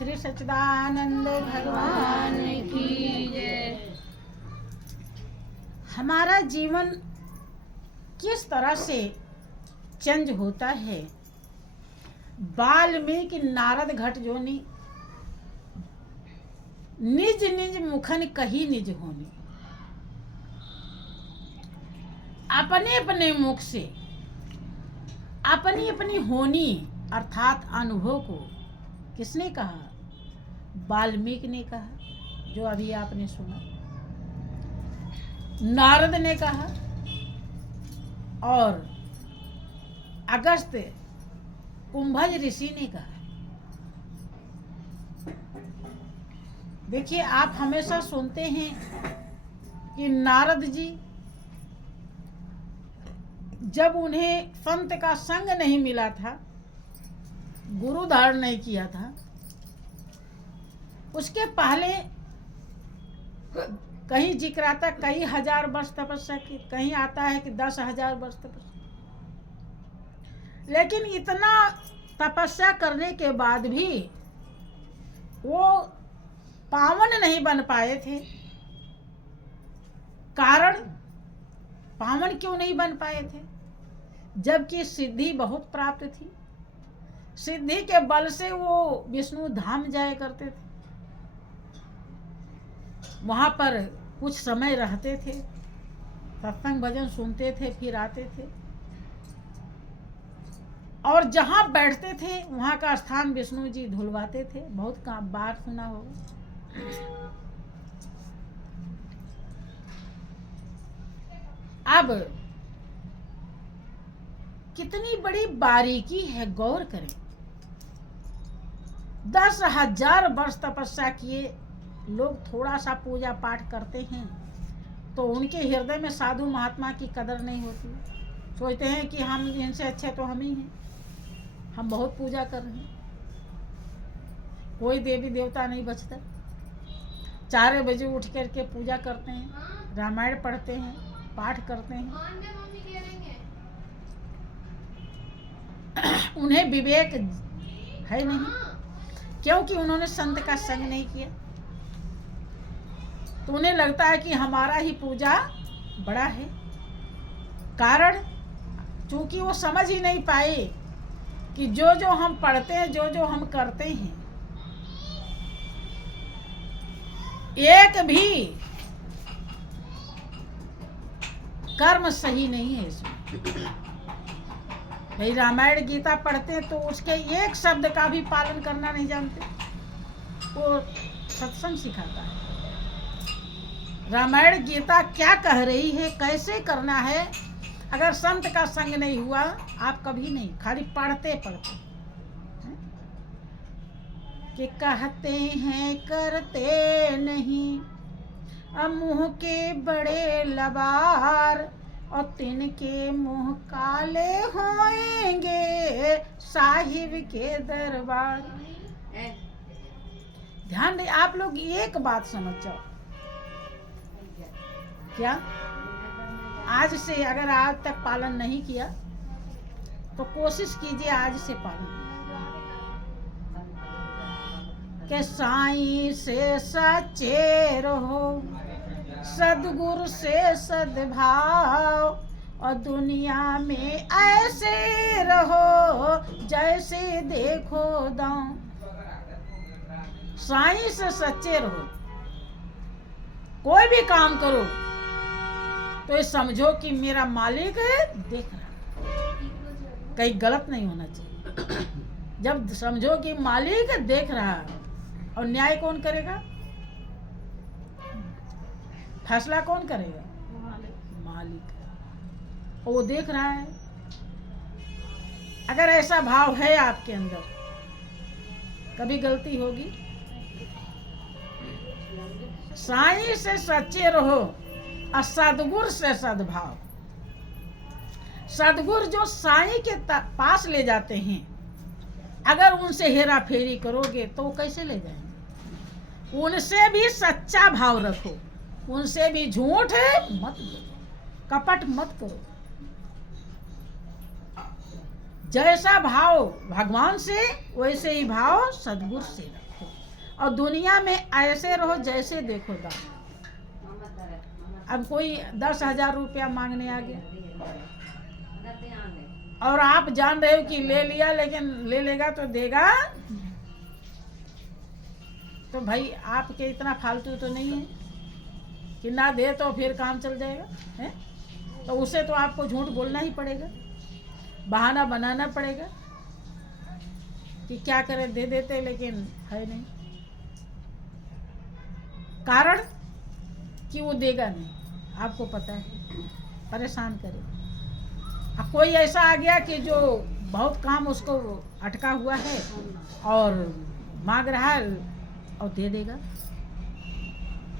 श्री सच्चिदानंद भगवान की जय। हमारा जीवन किस तरह से चेंज होता है। वाल्मीकि नारद घट जोनी, निज निज मुखन कही निज होनी। अपने अपने मुख से अपनी अपनी होनी अर्थात अनुभव को किसने कहा? वाल्मीकि ने कहा, जो अभी आपने सुना। नारद ने कहा और अगस्त कुंभज ऋषि ने कहा। देखिए, आप हमेशा सुनते हैं कि नारद जी जब उन्हें संत का संग नहीं मिला था, गुरु धारण नहीं किया था, उसके पहले कहीं जिक्र आता कई हजार वर्ष तपस्या की, कहीं आता है कि 10,000 वर्ष तपस्या। लेकिन इतना तपस्या करने के बाद भी वो पावन नहीं बन पाए थे। कारण पावन क्यों नहीं बन पाए थे? जबकि सिद्धि बहुत प्राप्त थी। सिद्धि के बल से वो विष्णु धाम जाया करते थे, वहां पर कुछ समय रहते थे, सत्संग भजन सुनते थे, फिर आते थे और जहां बैठते थे वहां का स्थान विष्णु जी धुलवाते थे। बहुत बार सुना होगा। अब कितनी बड़ी बारीकी है, गौर करें। 10,000 वर्ष तपस्या किए लोग थोड़ा सा पूजा पाठ करते हैं तो उनके हृदय में साधु महात्मा की कदर नहीं होती। सोचते हैं कि हम इनसे अच्छे तो हम ही हैं, हम बहुत पूजा कर रहे हैं। कोई देवी देवता नहीं बचता। 4 बजे उठ करके पूजा करते हैं, रामायण पढ़ते हैं, पाठ करते हैं। उन्हें विवेक है नहीं, क्योंकि उन्होंने संत का संग नहीं किया। तो उन्हें लगता है कि हमारा ही पूजा बड़ा है। कारण चूंकि वो समझ ही नहीं पाए कि जो जो हम पढ़ते हैं, जो जो हम करते हैं, एक भी कर्म सही नहीं है इसमें। भाई रामायण गीता पढ़ते हैं तो उसके एक शब्द का भी पालन करना नहीं जानते। वो सत्संग सिखाता है। रामायण गीता क्या कह रही है, कैसे करना है, अगर संत का संग नहीं हुआ आप कभी नहीं, खाली पढ़ते पढ़ते कि कहते हैं करते नहीं, मुंह के बड़े लबार और तिनके मुंह काले होएंगे साहिब के दरबार। ध्यान दे, आप लोग एक बात समझ जाओ। क्या आज से अगर आज तक पालन नहीं किया तो कोशिश कीजिए आज से पालन के। साईं से सच्चे रहो, सदगुरु से सद्भाव, और दुनिया में ऐसे रहो जैसे देखो दांव। साईं से सच्चे रहो। कोई भी काम करो तो ये समझो कि मेरा मालिक देख रहा, कहीं गलत नहीं होना चाहिए। जब समझो कि मालिक देख रहा है, और न्याय कौन करेगा? फैसला कौन करेगा? मालिक। वो देख रहा है। अगर ऐसा भाव है आपके अंदर, कभी गलती होगी? साईं से सच्चे रहो और सदगुरु से सद्भाव। सदगुरु जो साईं के पास ले जाते हैं, अगर उनसे हेरा फेरी करोगे तो वो कैसे ले जाएंगे? उनसे भी सच्चा भाव रखो, उनसे भी झूठ मत बोलो, कपट मत करो। जैसा भाव भगवान से वैसे ही भाव सदगुरु से रखो। और दुनिया में ऐसे रहो जैसे देखो दाम। अब कोई 10,000 रुपया मांगने आ गया और आप जान रहे हो कि ले लिया, लेकिन ले लेगा तो देगा, तो भाई आपके इतना फालतू तो नहीं है कि ना दे तो फिर काम चल जाएगा, है? तो उसे तो आपको झूठ बोलना ही पड़ेगा, बहाना बनाना पड़ेगा कि क्या करें, दे देते लेकिन है नहीं, कारण कि वो देगा नहीं, आपको पता है, परेशान करे। अब कोई ऐसा आ गया कि जो बहुत काम उसको अटका हुआ है और मांग रहा है और दे देगा,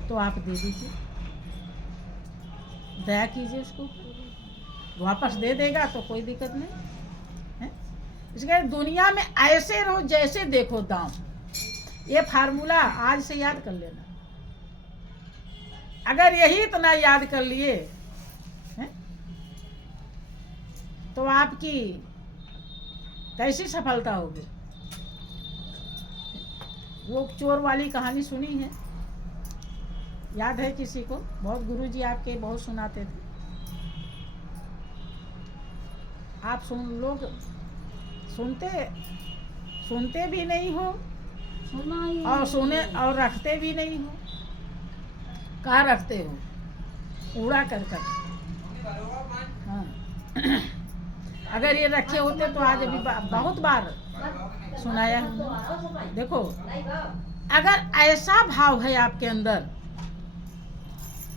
तो आप दे दीजिए, दया कीजिए उसको, वापस दे देगा तो कोई दिक्कत नहीं है। इसलिए दुनिया में ऐसे रहो जैसे देखो दाम, ये फार्मूला आज से याद कर लेना। अगर यही इतना याद कर लिए हैं, तो आपकी कैसी सफलता होगी। वो चोर वाली कहानी सुनी है, याद है किसी को? बहुत गुरुजी आपके बहुत सुनाते थे, आप लोग सुनते भी नहीं हो और सुने और रखते भी नहीं हो। कहाँ रखते हो? उड़ा कर। हाँ अगर ये रखे होते तो आज अभी बहुत बार सुनाया हमने। देखो, अगर ऐसा भाव है आपके अंदर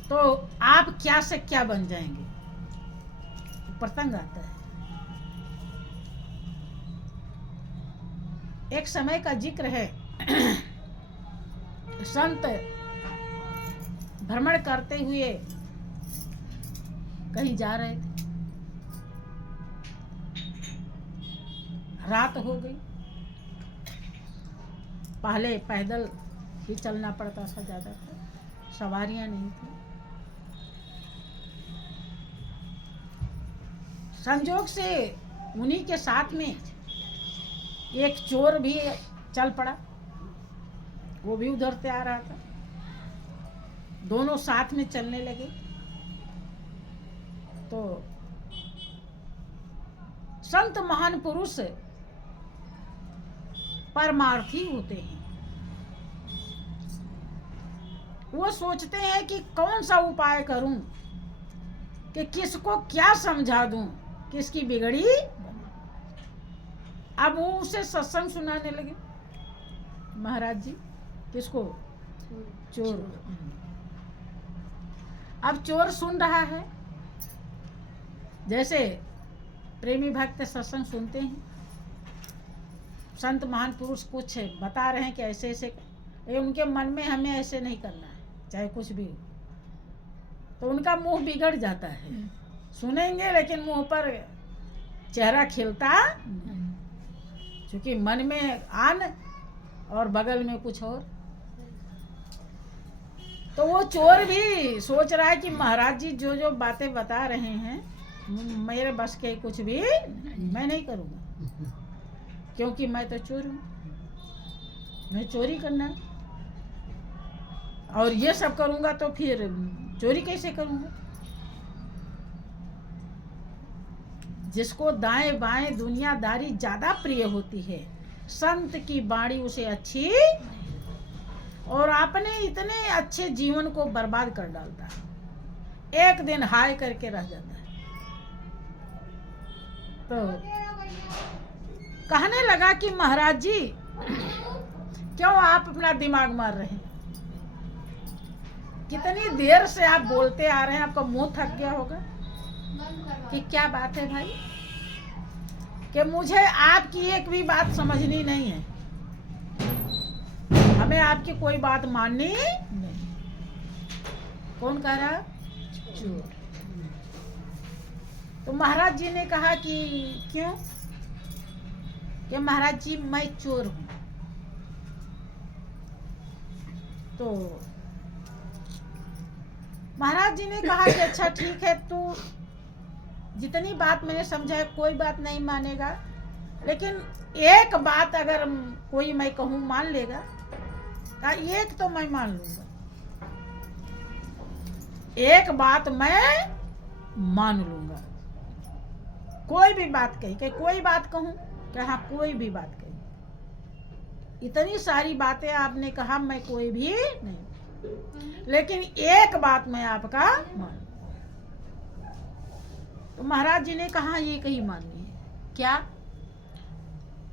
तो आप क्या से क्या बन जाएंगे, प्रसंग आता है। एक समय का जिक्र है, संत भ्रमण करते हुए कहीं जा रहे थे, रात हो गई, पहले पैदल ही चलना पड़ता था, ज़्यादातर सवारियां नहीं थी। संजोग से उन्हीं के साथ में एक चोर भी चल पड़ा, वो भी उधर से आ रहा था, दोनों साथ में चलने लगे। तो संत महान पुरुष परमार्थी होते हैं, वो सोचते हैं कि कौन सा उपाय करूं कि किसको क्या समझा दूं, किसकी बिगड़ी। अब वो उसे सत्संग सुनाने लगे, महाराज जी। किसको? चोर। अब चोर सुन रहा है, जैसे प्रेमी भक्त सत्संग सुनते हैं, संत महान पुरुष कुछ बता रहे हैं कि ऐसे ऐसे, उनके मन में हमें ऐसे नहीं करना है, चाहे कुछ भी हो, तो उनका मुंह बिगड़ जाता है। सुनेंगे लेकिन मुंह पर चेहरा खिलता, क्योंकि मन में आन और बगल में कुछ और। तो वो चोर भी सोच रहा है कि महाराज जी जो जो बातें बता रहे हैं मेरे बस के कुछ भी मैं नहीं करूँगा, क्योंकि मैं तो चोर हूँ, मैं चोरी करना है, और ये सब करूँगा तो फिर चोरी कैसे करूँगा। जिसको दाएं बाएं दुनियादारी ज्यादा प्रिय होती है, संत की बाणी उसे अच्छी, और अपने इतने अच्छे जीवन को बर्बाद कर डालता है, एक दिन हाय करके रह जाता है। तो कहने लगा कि महाराज जी क्यों आप अपना दिमाग मार रहे हैं, कितनी देर से आप बोलते आ रहे हैं, आपका मुंह थक गया होगा। कि क्या बात है भाई, कि मुझे आपकी एक भी बात समझनी नहीं है, हमें आपकी कोई बात माननी नहीं। कौन कह रहा? चोर। तो महाराज जी ने कहा कि क्यों? कि महाराज जी मैं चोर हूं। तो महाराज जी ने कहा कि अच्छा ठीक है, तू जितनी बात मैंने समझा है कोई बात नहीं मानेगा, लेकिन एक बात अगर कोई मैं कहूँ मान लेगा, कहा एक तो मैं मान लूंगा, एक बात मैं मान लूंगा। कोई भी बात कही, कि कोई बात कहूं, कि हाँ कोई भी बात कही। इतनी सारी बातें आपने कहा, मैं कोई भी नहीं, लेकिन एक बात मैं आपका मान। तो महाराज जी ने कहा ये कहीं माननी है क्या,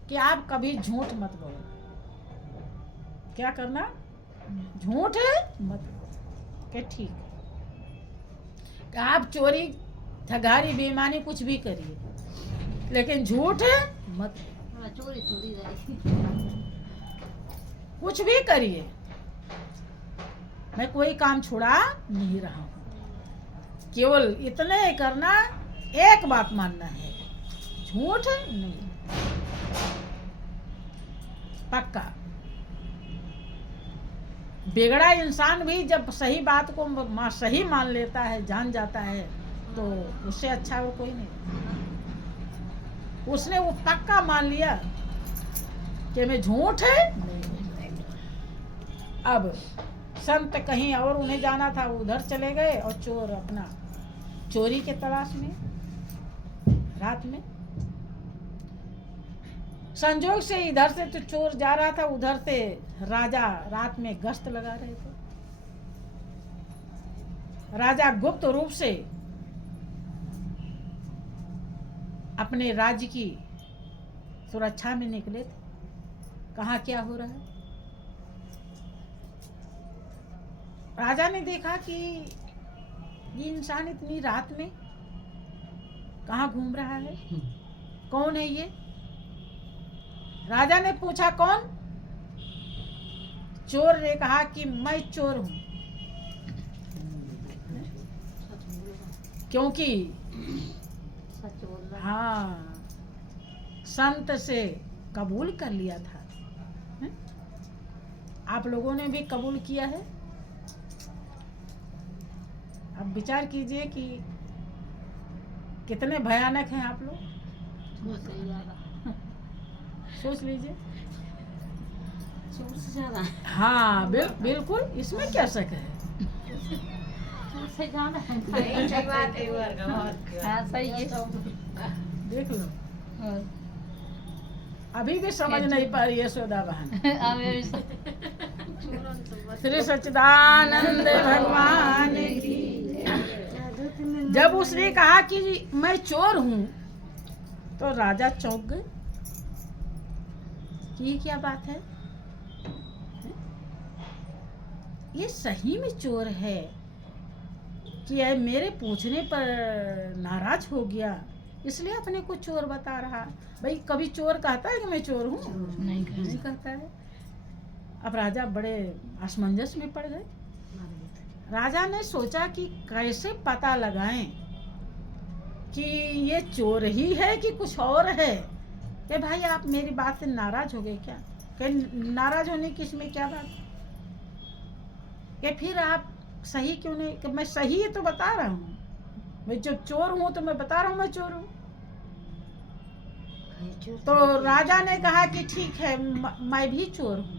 कि आप कभी झूठ मत बोलो। क्या करना, झूठ मत बोलो। कि ठीक है, कि आप चोरी ठगारी बेईमानी कुछ भी करिए, लेकिन झूठ मत, चोरी थोड़ी कुछ भी करिए, मैं कोई काम छुड़ा नहीं रहा हूं। केवल इतने करना, एक बात मानना है, झूठ नहीं, पक्का। बिगड़ा इंसान भी जब सही बात को सही मान लेता है, जान जाता है, तो उससे अच्छा वो कोई नहीं। उसने वो पक्का मान लिया कि मैं झूठ नहीं। अब संत कहीं और उन्हें जाना था, उधर चले गए, और चोर अपना चोरी के तलाश में रात में। संजोग से इधर से तो चोर जा रहा था, उधर से राजा रात में गश्त लगा रहे थे। राजा गुप्त रूप से अपने राज्य की सुरक्षा में निकले थे। कहाँ क्या हो रहा है, राजा ने देखा कि ये इंसान इतनी रात में कहाँ घूम रहा है, कौन है ये। राजा ने पूछा कौन, चोर ने कहा कि मैं चोर हूं, क्योंकि हाँ संत से कबूल कर लिया था। आप लोगों ने भी कबूल किया है। अब विचार कीजिए कि कितने भयानक हैं आप लोग, सोच लीजिए। चोर से ज्यादा, हाँ बिल्कुल, इसमें क्या शक है। चोर से ज्यादा सही है। देख लो, अभी भी समझ नहीं पा रही है यशोदा बहन। श्री सच्चिदानंद भगवान की। जब उसने कहा कि मैं चोर हूं, तो राजा चौंक गए कि ये क्या बात है, ये सही में चोर है कि ये मेरे पूछने पर नाराज हो गया, इसलिए अपने को चोर बता रहा। भाई कभी चोर कहता है कि मैं चोर हूँ, नहीं कहता है। अब राजा बड़े असमंजस में पड़ गए। राजा ने सोचा कि कैसे पता लगाएं कि ये चोर ही है कि कुछ और है। कि भाई आप मेरी बात से नाराज हो गए क्या, कि नाराज होने की इसमें क्या बात, कि फिर आप सही क्यों नहीं, कि मैं सही तो बता रहा हूँ, मैं जब चोर हूँ तो मैं बता रहा हूँ मैं चोर हूँ। तो राजा ने कहा कि ठीक है मैं भी चोर हूँ।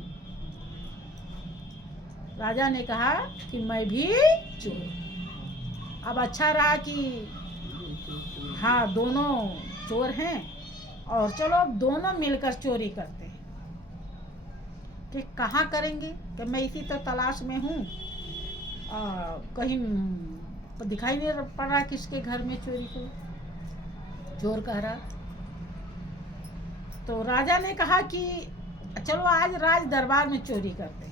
राजा ने कहा कि मैं भी चोर। अब अच्छा रहा कि हाँ दोनों चोर हैं, और चलो अब दोनों मिलकर चोरी करते हैं। कि कहाँ करेंगे, कि मैं इसी तो तलाश में हूँ, कहीं दिखाई नहीं पड़ रहा किसके घर में चोरी को चोर कह रहा। तो राजा ने कहा कि चलो आज राज दरबार में चोरी करते हैं।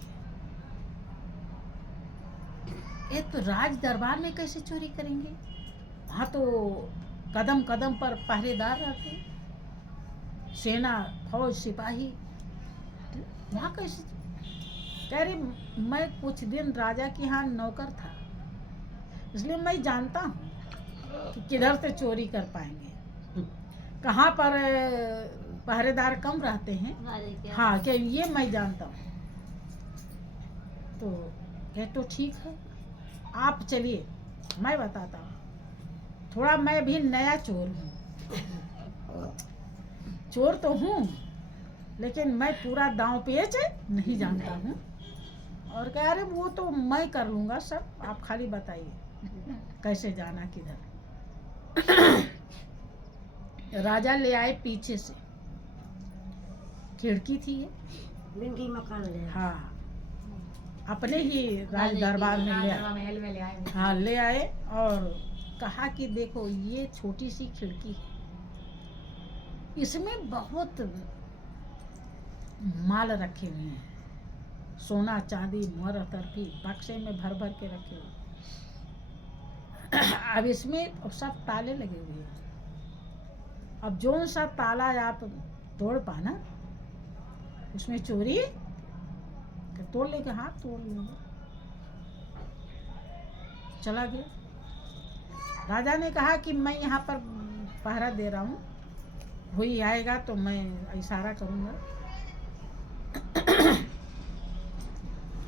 एक तो राज दरबार में कैसे चोरी करेंगे, वहां तो कदम कदम पर पहरेदार रहते, सेना फौज सिपाही, वहां कैसे। कह रही मैं कुछ दिन राजा के यहाँ नौकर था, इसलिए मैं जानता हूँ कि किधर से चोरी कर पाएंगे, कहाँ पर पहरेदार कम रहते हैं। हाँ क्या ये मैं जानता हूँ। तो कहे तो ठीक है आप चलिए मैं बताता हूँ। थोड़ा मैं भी नया चोर हूँ, चोर तो हूँ लेकिन मैं पूरा दांव पेच नहीं जानता हूँ। और कह अरे वो तो मैं कर लूँगा सब, आप खाली बताइए कैसे जाना किधर। राजा ले आए पीछे से, खिड़की थी ये, बिंगी मकान ले आए। हाँ अपने ही राज दरबार में ले आए। महल में ले आए। हाँ ले आए और कहा कि देखो ये छोटी सी खिड़की है, इसमें बहुत माल रखे हुए हैं, सोना चांदी मोहर अतरफी बक्से में भर भर के रखे हुए। अब इसमें सब ताले लगे हुए हैं, अब जो सा ताला आप तोड़ पाना उसमें चोरी तोड़ लेके, हाथ तोड़ लेंगे। चला गया। राजा ने कहा कि मैं यहाँ पर पहरा दे रहा हूँ, कोई आएगा तो मैं इशारा करूँगा।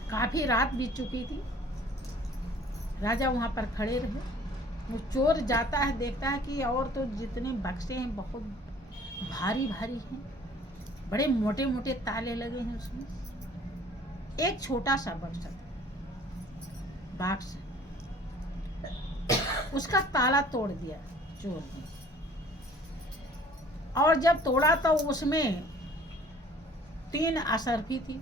काफी रात बीत चुकी थी, राजा वहाँ पर खड़े रहे। वो चोर जाता है, देखता है कि और तो जितने बक्से हैं बहुत भारी भारी हैं, बड़े मोटे मोटे ताले लगे हैं उसमें। एक छोटा सा बक्सा था, बक्स, उसका ताला तोड़ दिया चोर ने। और जब तोड़ा तो उसमें 3 अशर्फी थी।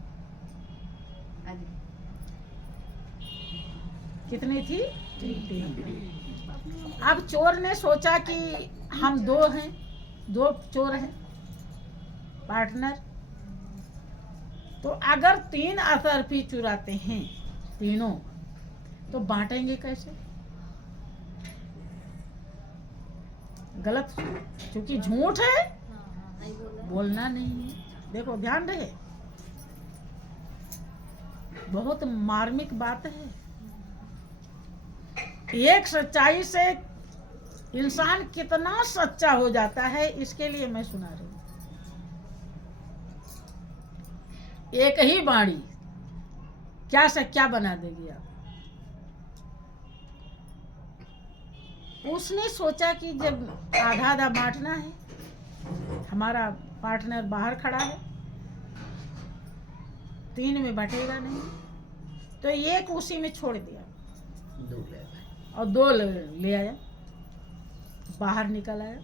कितनी थी? 3। अब चोर ने सोचा कि हम 2 हैं, 2 चोर हैं पार्टनर, तो अगर 3 अशर्फी चुराते हैं तीनों तो बांटेंगे कैसे? गलत, क्योंकि झूठ है, बोलना नहीं है। देखो ध्यान रहे, बहुत मार्मिक बात है। एक सच्चाई से इंसान कितना सच्चा हो जाता है, इसके लिए मैं सुना रही हूँ। एक ही बाणी क्या से क्या बना देगी आप। उसने सोचा कि जब आधा आधा बांटना है, हमारा पार्टनर बाहर खड़ा है, 3 में बटेगा नहीं, तो एक उसी में छोड़ दिया और 2 ले आया, बाहर निकल आया।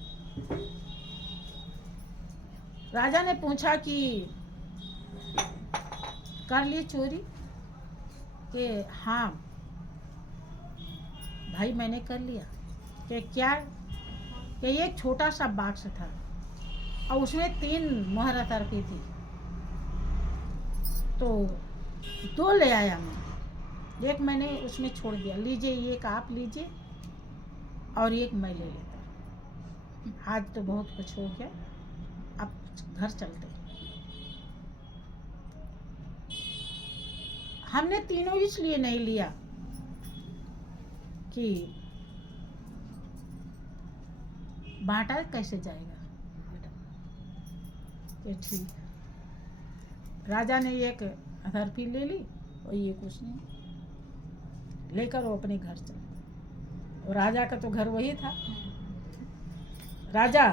राजा ने पूछा कि कर ली चोरी? कि हाँ भाई मैंने कर लिया। कि क्या? कि एक छोटा सा बॉक्स था और उसमें 3 मोहर अतरफी थी, तो 2 ले आया मैं, एक मैंने उसमें छोड़ दिया। लीजिए, एक आप लीजिए और एक मैं ले लेता। आज तो बहुत कुछ हो गया, अब घर चलते हैं। हमने तीनों इसलिए नहीं लिया कि बांटा कैसे जाएगा बेटा। ये ठीक। राजा ने एक अथरफी ले ली और ये कुछ नहीं, लेकर वो अपने घर चले। और राजा का तो घर वही था। राजा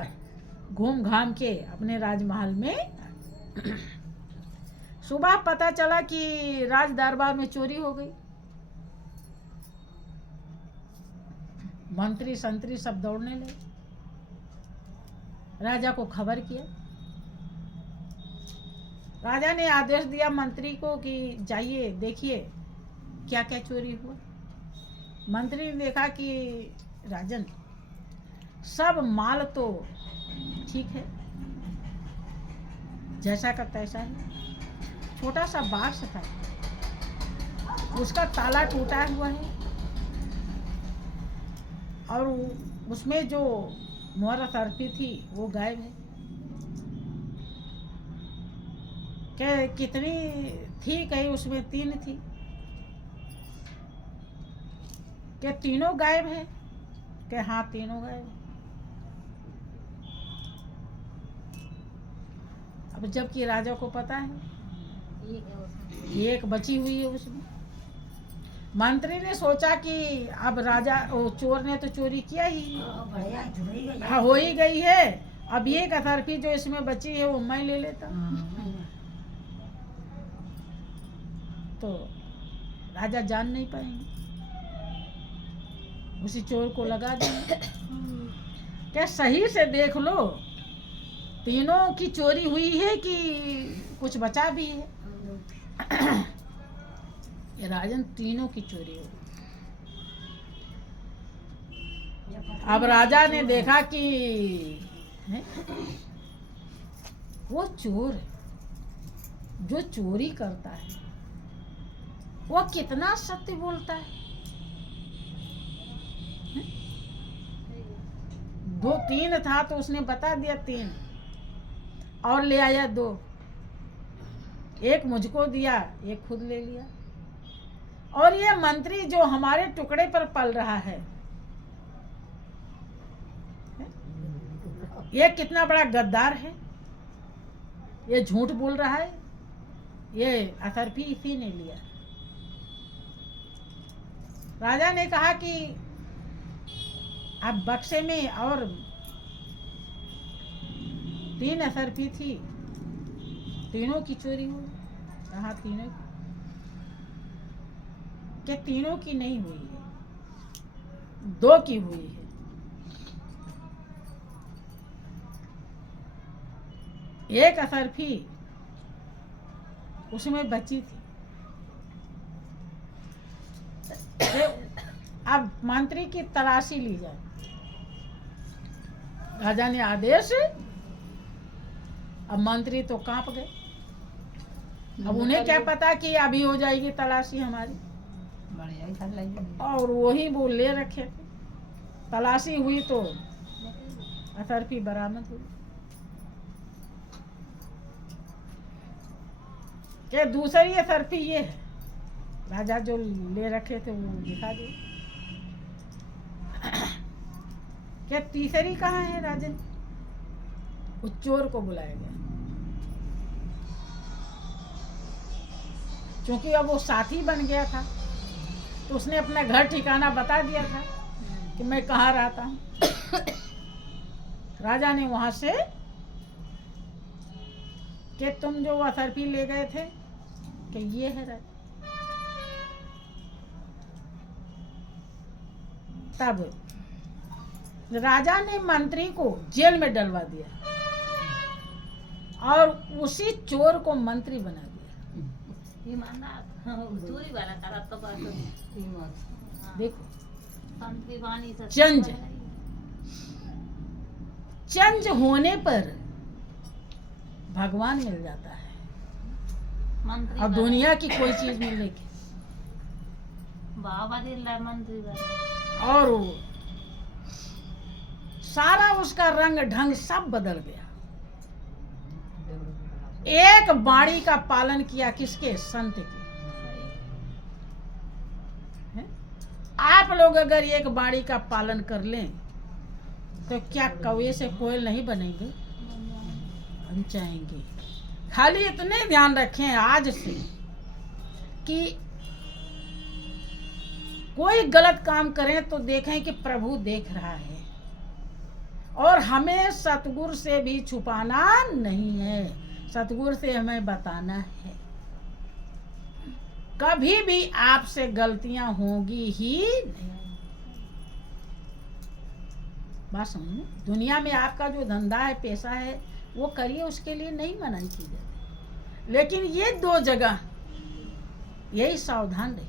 घूम घाम के अपने राजमहल में सुबह पता चला कि राज दरबार में चोरी हो गई। मंत्री संतरी सब दौड़ने लगे, राजा को खबर किया। राजा ने आदेश दिया मंत्री को कि जाइए देखिए क्या क्या चोरी हुआ। मंत्री ने देखा कि राजन सब माल तो ठीक है, जैसा का तैसा है। छोटा सा बॉक्स था, उसका ताला टूटा हुआ है और उसमें जो मोहर अतरफी थी वो गायब है। क्या कितनी थी? कहीं उसमें 3 थी। क्या तीनों गायब है? क्या हाँ तीनों गायब है। अब जबकि राजा को पता है एक बची हुई है उसमें। मंत्री ने सोचा कि अब राजा चोर ने तो चोरी किया ही, हाँ हो ही गई है, अब एक अथरफी जो इसमें बची है वो मैं ले लेता। तो राजा जान नहीं पाएंगे, उसी चोर को लगा देंगे। क्या सही से देख लो, तीनों की चोरी हुई है कि कुछ बचा भी है? ये राजन तीनों की चोरी हो। अब राजा ने देखा कि है? वो चोर है, जो चोरी करता है वो कितना सत्य बोलता है। 2-3 था तो उसने बता दिया 3 और ले आया 2, 1 मुझको दिया, 1 खुद ले लिया। और ये मंत्री जो हमारे टुकड़े पर पल रहा है, ये कितना बड़ा गद्दार है, ये झूठ बोल रहा है, ये अतरफी इसी ने लिया। राजा ने कहा कि अब बक्से में और 3 अतरफी थी, तीनों की चोरी हुई। कहा तीनों की? क्या तीनों की नहीं हुई है, 2 की हुई है। एक अतरफी उसमें बची थी। अब मंत्री की तलाशी ली जाए। राजा ने आदेश, अब मंत्री तो कांप गए। अब उन्हें क्या पता कि अभी हो जाएगी तलाशी हमारी, और वही वो ले रखे थे। तलाशी हुई तो अतरफी बरामद हुई। क्या दूसरी अतरफी ये है, राजा जो ले रखे थे वो दिखा दे। क्या तीसरी कहाँ है राजन? उस चोर को बुलाया गया, क्योंकि अब वो साथी बन गया था तो उसने अपना घर ठिकाना बता दिया था कि मैं कहाँ रहता हूँ। राजा ने वहां से कि तुम जो अतरफी ले गए थे कि ये है राजा। तब राजा ने मंत्री को जेल में डलवा दिया और उसी चोर को मंत्री बना दिया। देखो चंज होने पर भगवान मिल जाता है और दुनिया की कोई चीज मिलने की, और सारा उसका रंग ढंग सब बदल गया। एक बाणी का पालन किया, किसके? संत की। आप लोग अगर एक बाणी का पालन कर लें तो क्या कौवे से कोयल नहीं बनेंगे? बन जाएंगे। खाली इतने ध्यान रखें आज से कि कोई गलत काम करें तो देखें कि प्रभु देख रहा है, और हमें सतगुरु से भी छुपाना नहीं है, सतगुरु से हमें बताना है। कभी भी आपसे गलतियां होगी ही नहीं। बात समझो, दुनिया में आपका जो धंधा है, पैसा है, वो करिए, उसके लिए नहीं मनाही की जाती, लेकिन ये 2 जगह यही सावधान रहिए।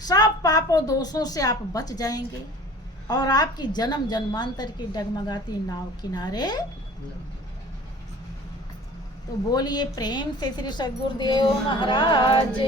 सब पापों दोषों से आप बच जाएंगे और आपकी जन्म जन्मांतर की डगमगाती नाव किनारे। तो बोलिए प्रेम से श्री सद्गुरुदेव महाराज।